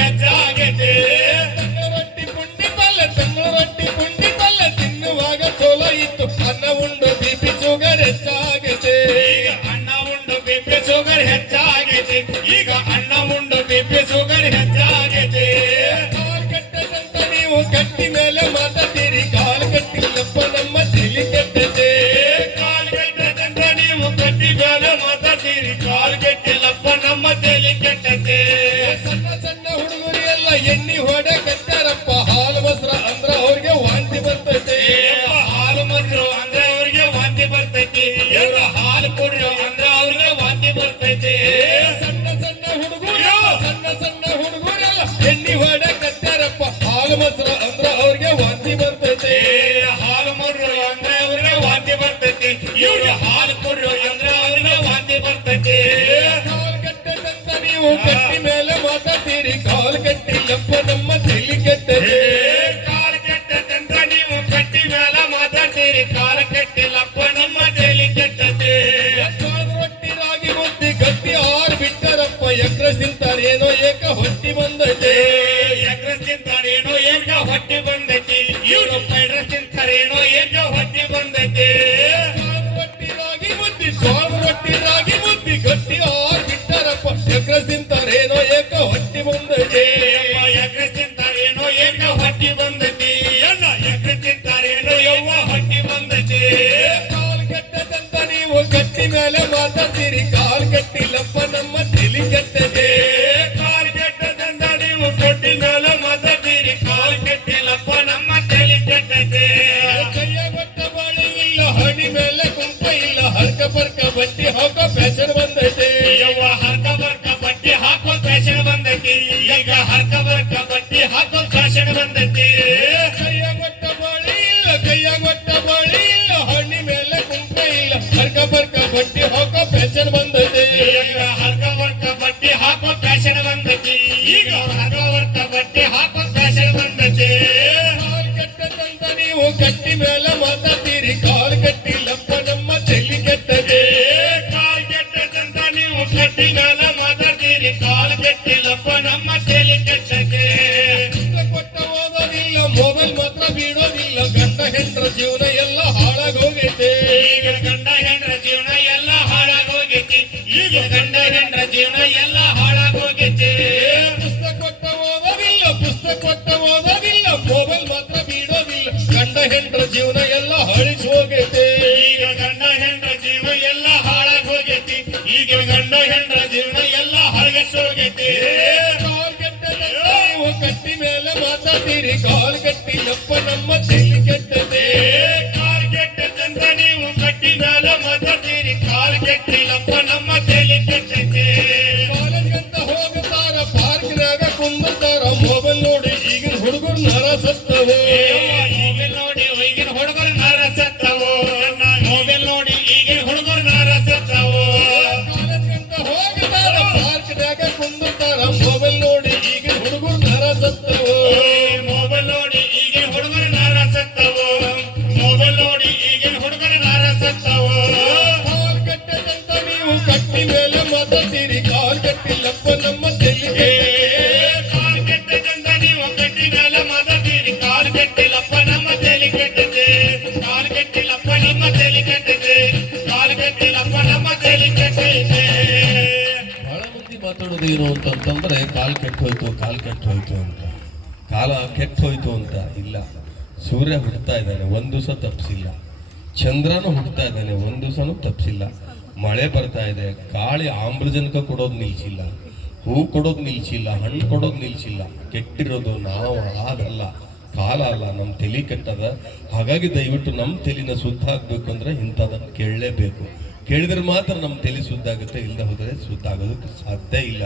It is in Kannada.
ಹೆಚ್ಚಾಗೈತೆ ರೊಟ್ಟಿ ಪುಂಡಿ ಪಲ್ಯ ರೊಟ್ಟಿ ಪುಂಡಿ ಪಲ್ಯ ತಿನ್ನುವಾಗ ಚೋಲ ಇತ್ತು ಅನ್ನ ಉಂಡು ಬಿಪಿ ಶುಗರ್ ಹೆಚ್ಚಾಗೈತೆ ಈಗ ಅನ್ನ ಉಂಡು ಬಿಪಿ ಶುಗರ್ ಹೆಚ್ಚಾಗೈತೆ ಈಗ ಅನ್ನ ಉಂಡು ಬಿಪಿ ಶುಗರ್ ಹೆಚ್ಚಾಗೈತೆ ಕಾಲ್ ಕೆಟ್ಟದಂತ ನೀವು ಕಟ್ಟಿ ಮೇಲೆ ಮಾತಾಡ್ತೀರಿ ಕಾಲ್ ಕಟ್ಟಿಲ್ಲಪ್ಪ ನಮ್ಮ ತಲೆ ಕೆಟ್ಟದೆ ಕಾಲ್ ಕೆಟ್ಟದಂತ ನೀವು ಕಟ್ಟಿ ಮೇಲೆ ಮಾತಾಡ್ತೀರಿ ಕಾಲ್ ಕೆಟ್ಟಿಲ್ಲಪ್ಪ ನಮ್ಮ ತಲೆ ಕೆಟ್ಟದೆ ಸಣ್ಣ ಸಣ್ಣ ಹುಡುಗರು ಎಲ್ಲ ಎಣ್ಣಿ ಹೊಡೆ ಕಟ್ಟಾರಪ್ಪ ಹಾಲು ಮೊಸರ ಅಂದ್ರ ಅವ್ರಿಗೆ ವಾಂತಿ ಬರ್ತೈತೆ ಹಾಲು ಮೊಸರು ಅಂದ್ರೆ ಅವ್ರಿಗೆ ವಾಂತಿ ಬರ್ತೈತಿ ಎಲ್ಲ ಹಾಲು ಕುಡಿಯೋ ಅಂದ್ರೆ ಅವ್ರಿಗೆ ವಾಂತಿ ಬರ್ತೈತಿ ಸಣ್ಣ ಸಣ್ಣ ಹುಡುಗರೆಲ್ಲ ಎಣ್ಣಿ ಹೊಡೆ ಕಟ್ಟಾರಪ್ಪ ಹಾಲು ಮೊಸರ ಅಂದ್ರ ಅವ್ರಿಗೆ ವಾಂತಿ ಬರ್ತೈತೆ ಹಾಲು ಮೊಸರು ಅಂದ್ರೆ ಅವ್ರಿಗೆ ವಾಂತಿ ಬರ್ತೈತಿ ಇವ್ರಿಗೆ ಹಾಲು ಕುಡಿಯೋ ಅಂದ್ರೆ ಅವ್ರಿಗೆ ವಾಂತಿ ಬರ್ತೈತಿ ಕಾಲ್ ಕೆಟ್ಟದಂತ ನೀವು ಕಟ್ಟಿ ಮೇಲೆ ಮಾತಾಡ್ತೀರಿ ಕಾಲ್ ಕಟ್ಟಿಲ್ಲಪ್ಪ ನಮ್ಮ ತಲೆ ಕೆಟ್ಟದೆ ಕಾಲು ಕೆಟ್ಟದಂತ ನೀವು ಕಟ್ಟಿ ಮೇಲೆ ಮಾತಾಡ್ತೀರಿ ಕಾಲು ಕೆಟ್ಟಿಲ್ಲಪ್ಪ ನಮ್ಮ ತಲೆ ಕೆಟ್ಟದೆ ಕಾಲ್ ರೊಟ್ಟಿ ರಾಗಿ ಮುದ್ದಿ ಗಟ್ಟಿ ಆರ್ ಬಿಟ್ಟಾರಪ್ಪ ಎಕ್ರ ತಿಂತಾರೇನೋ ಏಕ ಹೊಟ್ಟಿ ಬಂದೈತೆ ಎಗ್ರೆಸ್ ತಿಂತಾರೇನೋ ಏಕ ಹೊಟ್ಟಿ ಬಂದೈತಿ ಇವ್ರು ಫ್ರೈಡ್ ರೈಸ್ ತಿಂತಾರೇನೋ ಏಕ ಹೊಟ್ಟಿ ಬಂದೈತಿ ರೊಟ್ಟಿ ರಾಗಿ ಮುದ್ದಿ ಗಟ್ಟಿ ಆರ್ ಬಿಟ್ಟಾರಪ್ಪ ಎಕ್ರ ತಿಂತಾರೇನೋ ಏಕ ಹೊಟ್ಟಿ ಬಂದೈತೆ ಎಗ್ರೆಸ್ ತಿಂತಾರೇನೋ ಏಕ ಹೊಟ್ಟಿ ಬಂದೈತಿ ಎಲ್ಲ ಎಗ್ರೆಸ್ ತಿಂತಾರೇನೋ ಯವ್ವ ಹೊಟ್ಟಿ ಬಂದೈತಿ ಕಾಲ್ ಕೆಟ್ಟದಂತ ನೀವು ಗಟ್ಟಿ ಮೇಲೆ ಮಾತಾಡ್ತೀರಿ ಕಾಲ್ ಕಟ್ಟಿಲ್ಲಪ್ಪ ನಮ್ಮ ತಲೆ ಕೆಟ್ಟದೆ ಕಾಲ್ ಕೆಟ್ಟದಂತ ನೀವು ಕೊಟ್ಟಿ ಮೇಲೆ ಮಾತಾಡ್ತೀರಿ ಕಾಲ್ ಕೆಟ್ಟಿಲ್ಲಪ್ಪ ನಮ್ಮ ತಲೆ ಕೆಟ್ಟದೆ ಕೈಯ ಕೊಟ್ಟ ಬಾಳೆ ಇಲ್ಲ ಹಣಿ ಮೇಲೆ ಕುಂತ ಇಲ್ಲ ಹರ್ಕ ಬರ್ಕ ಬಟ್ಟಿ ಹಾಕೋ ಫ್ಯಾಷನ್ ಬಂದೈತೆ ಯವ್ವ ಹರ್ಕ ಬರ್ಕ ಬಟ್ಟಿ ಹಾಕೋ ಫ್ಯಾಷನ್ ಬಂದೈತಿ ಈಗ ಹರ್ಕ ಬರ್ಕ ಬಟ್ಟಿ ಹಾಕೋ ಫ್ಯಾಷನ್ ಬಂದೈತಿ ಕೈಯ ಕೊಟ್ಟ ಬಾಳೆ ಇಲ್ಲ ಹಣ್ಣಿ ಮೇಲೆ ಕುಂತ ಇಲ್ಲ ಹರ್ಕ ಬರ್ಕ ಬಟ್ಟಿ ಹಾಕೋ ಫ್ಯಾಷನ್ ಬಂದೈತೆ ಈಗ ಹರ್ಕ ಬರ್ಕ ಬಟ್ಟಿ ಹಾಕೋ ಫ್ಯಾಷನ್ ಬಂದೈತಿ ಈಗ ಹರ್ಕ ಬರ್ಕ ಬಟ್ಟಿ ಹಾಕೋ ಫ್ಯಾಷನ್ ಬಂದೈತಿ ಕಾಲ್ ಕೆಟ್ಟದಂತ ನೀವು ಗಟ್ಟಿ ಮೇಲೆ ಮಾತಾಡ್ತೀರಿ ಕಾಲ್ ಕಟ್ಟಿಲ್ಲಪ್ಪ ನಮ್ಮ ತಲೆ ಕೆಟ್ಟದೆ ಕಾಲ್ ಕೆಟ್ಟದಂತ ನೀವು ಕಟ್ಟಿ ಮೇಲೆ ಮಾತಾಡ್ತೀರಿ ಕಾಲ್ ಕೆಟ್ಟಿಲ್ಲಪ್ಪ ನಮ್ಮ ತಲೆ ಕೆಟ್ಟದೆ ಕೊಟ್ಟ ಓದೋದಿಲ್ಲ ಮೊಬೈಲ್ ಮಾತ್ರ ಬಿಡೋದಿಲ್ಲ ಗಂಡ ಹೆಂಡ್ರ ಜೀವನ ಎಲ್ಲ ಹಾಳಾಗೋಗೈತೆ ಈಗ ಗಂಡ ಹೆಂಡ್ರ ಜೀವನ ಎಲ್ಲ ಹಾಳಾಗೋಗೈತಿ ಈಗ ಗಂಡ ಹೆಂಡ್ರ ಜೀವನ ಎಲ್ಲ ಹಾಳಾಗೋಗೈತಿ ಪುಸ್ತಕ ಕೊಟ್ಟ ಓದೋದಿಲ್ಲ ಮೊಬೈಲ್ ಮಾತ್ರ ಬಿಡೋದಿಲ್ಲ ಗಂಡ ಹೆಂಡ್ರ ಜೀವನ ಎಲ್ಲ ಹಳಿಸಿ ಹೋಗೈತೆ ಈಗ ಗಂಡ ಹೆಂಡ್ರ ಜೀವನ ಎಲ್ಲ ಹಾಳಾಗೋಗೈತಿ ಈಗ ಗಂಡ ಹೆಂಡ್ರ ಜೀವನ ಎಲ್ಲ ಹಾಳಾಗೋಗೈತಿ ಕಾಲ್ ಕೆಟ್ಟದಂತ ನೀವು ಕಟ್ಟಿ ಮೇಲೆ ಮಾತಾಡ್ತೀರಿ ಕಾಲ್ ಕಟ್ಟಿಲ್ಲಪ್ಪ ನಮ್ಮ ತಲೆ ಕೆಟ್ಟದೆ ಕಾಲ್ ಕೆಟ್ಟದಂತ ನೀವು ಕಟ್ಟಿ ಮೇಲೆ ಮಾತಾಡ್ತೀರಿ ಕಾಲ್ ಕೆಟ್ಟಿಲ್ಲಪ್ಪ ನಮ್ಮ ತಲೆ ಕೆಟ್ಟೈತೆ ಕಾಲೇಜ್ ಅಂತ ಹೋಗುತ್ತಾರ ಪಾರ್ಕ್ನಾಗ ಕುಂದುತ್ತಾರ ಮೊಬೈಲ್ ನೋಡಿ ಈಗಿನ ಹುಡುಗರು ನರ ಸತ್ತವು ಮೊಬೈಲ್ ನೋಡಿ ಈಗಿನ ಹುಡುಗರು ನಾರಸತ್ತವು ಮೊಬೈಲ್ ನೋಡಿ ಈಗಿನ ಹುಡುಗರು ನಾರಸತ್ತವು ಕಾಲೇಜ್ ಅಂತ ಹೋಗುತ್ತಾರ ಪಾರ್ಕ್ನಾಗ ಕುಂದುತ್ತಾರ ಮೊಬೈಲ್ ನೋಡಿ ಈಗಿನ ಹುಡುಗರು ನರ ಸತ್ತವು ಮೊಬೈಲ್ ನೋಡಿ ಈಗಿನ ಹುಡುಗರು ನಾರಸತ್ತವು ಮೊಬೈಲ್ ನೋಡಿ ಈಗಿನ ಹುಡುಗರು ನಾರಸತ್ತವು ಕಾಲ್ ಕೆಟ್ಟದಂತ ನೀವು ಕಟ್ಟಿ ಮೇಲೆ ಮಾತಾಡ್ತೀರಿ ಕಾಲ್ ಕಟ್ಟಿಲ್ಲಪ್ಪ ನಮ್ಮ ತಲೆ ಕಾಲ್ ಕೆಟ್ಟದಂತ ನೀವು ಕಟ್ಟಿ ಮೇಲೆ ಮಾತಾಡ್ತೀರಿ ಕಾಲ್ ಕೆಟ್ಟಿಲ್ಲಪ್ಪ ನಮ್ಮ ತಲೆ ಕೆಟ್ಟದೆ ಕಾಲ್ ಕೆಟ್ಟಿಲ್ಲಪ್ಪ ನಮ್ಮ ತಲೆ ಕೆಟ್ಟದೆ ಕಾಲ್ ಕೆಟ್ಟಿಲ್ಲಪ್ಪ ನಮ್ಮ ತಲೆ ಕೆಟ್ಟೈತೆ ಬಹಳ ಮಂದಿ ಮಾತಾಡೋದು ಏನು ಅಂತಂದ್ರೆ ಕಾಲ್ ಕೆಟ್ಟೋಯ್ತು ಅಂತ ಕಾಲ ಕೆಟ್ಟೋಯ್ತು ಅಂತ ಇಲ್ಲ. ಸೂರ್ಯ ಹುಡ್ತಾ ಇದ್ದಾನೆ, ಒಂದು ದಿವಸ ತಪ್ಪಿಸಿಲ್ಲ. ಚಂದ್ರನು ಹುಡ್ತಾ ಇದ್ದಾನೆ, ಒಂದು ದಿವಸನೂ ತಪ್ಪಿಸಿಲ್ಲ. ಮಳೆ ಬರ್ತಾ ಇದೆ, ಗಾಳಿ ಆಮ್ಲಜನಕ ಕೊಡೋದು ನಿಲ್ಸಿಲ್ಲ, ಹೂ ಕೊಡೋದು ನಿಲ್ಸಿಲ್ಲ, ಹಣ್ಣು ಕೊಡೋದು ನಿಲ್ಸಿಲ್ಲ. ಕೆಟ್ಟಿರೋದು ನಾವು ಅದಲ್ಲ, ಕಾಲ ಅಲ್ಲ, ನಮ್ಮ ತಲೆ ಕೆಟ್ಟದ. ಹಾಗಾಗಿ ದಯವಿಟ್ಟು ನಮ್ಮ ತಲೆನ ಶುದ್ಧ ಆಗ್ಬೇಕು ಅಂದ್ರೆ ಇಂಥದನ್ನು ಕೇಳಲೇಬೇಕು. ಕೇಳಿದ್ರೆ ಮಾತ್ರ ನಮ್ಮ ತಲೆ ಶುದ್ಧ ಆಗುತ್ತೆ, ಇಲ್ಲದೆ ಹೋದರೆ ಶುದ್ಧ ಆಗೋದಕ್ಕೆ ಸಾಧ್ಯ ಇಲ್ಲ.